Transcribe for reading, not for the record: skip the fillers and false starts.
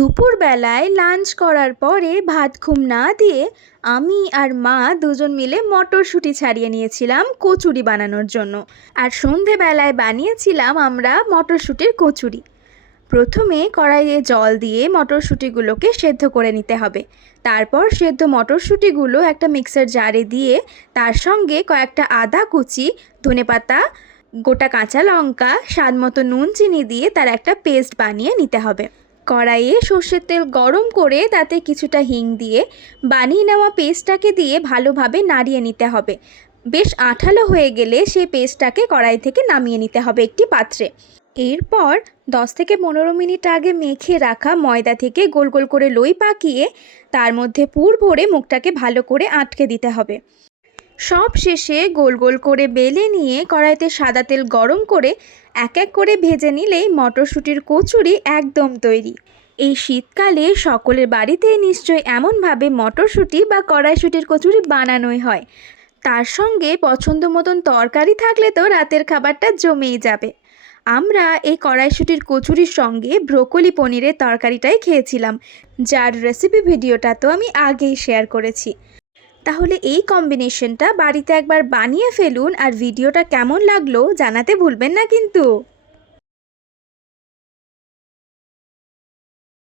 দুপুরবেলায় লাঞ্চ করার পরে ভাত ঘুম না দিয়ে আমি আর মা দুজন মিলে মটরশুঁটি ছাড়িয়ে নিয়েছিলাম কচুরি বানানোর জন্য। আর সন্ধেবেলায় বানিয়েছিলাম আমরা মটরশুঁটির কচুরি। প্রথমে কড়াইয়ে জল দিয়ে মটরশুঁটিগুলোকে সেদ্ধ করে নিতে হবে। তারপর সেদ্ধ মটরশুঁটিগুলো একটা মিক্সার জারে দিয়ে তার সঙ্গে কয়েকটা আদা কুচি, ধনেপাতা, গোটা কাঁচা লঙ্কা, স্বাদ মতো নুন, চিনি দিয়ে তার একটা পেস্ট বানিয়ে নিতে হবে। কড়াইয়ে সর্ষের তেল গরম করে তাতে কিছুটা হিং দিয়ে বানিয়ে নেওয়া পেস্টটাকে দিয়ে ভালোভাবে নাড়িয়ে নিতে হবে। বেশ আঠালো হয়ে গেলে সেই পেস্টটাকে কড়াই থেকে নামিয়ে নিতে হবে একটি পাত্রে। এরপর 10 থেকে 15 মিনিট আগে মেখে রাখা ময়দা থেকে গোল গোল করে লই পাকিয়ে তার মধ্যে পুর ভরে মুখটাকে ভালো করে আটকে দিতে হবে। সব শেষে গোল গোল করে বেলে নিয়ে কড়াইতে সাদা তেল গরম করে এক এক করে ভেজে নিলেই মটরশুঁটির কচুরি একদম তৈরি। এই শীতকালে সকলের বাড়িতেই নিশ্চয়ই এমনভাবে মটরশুঁটি বা কড়াইশুঁটির কচুরি বানানোই হয়। তার সঙ্গে পছন্দ মতন তরকারি থাকলে তো রাতের খাবারটা জমেই যাবে। আমরা এই কড়াইশুঁটির কচুরির সঙ্গে ব্রোকলি পনিরের তরকারিটাই খেয়েছিলাম, যার রেসিপি ভিডিওটা তো আমি আগেই শেয়ার করেছি। তাহলে এই কম্বিনেশনটা বাড়িতে একবার বানিয়ে ফেলুন আর ভিডিওটা কেমন লাগলো জানাতে ভুলবেন না কিন্তু।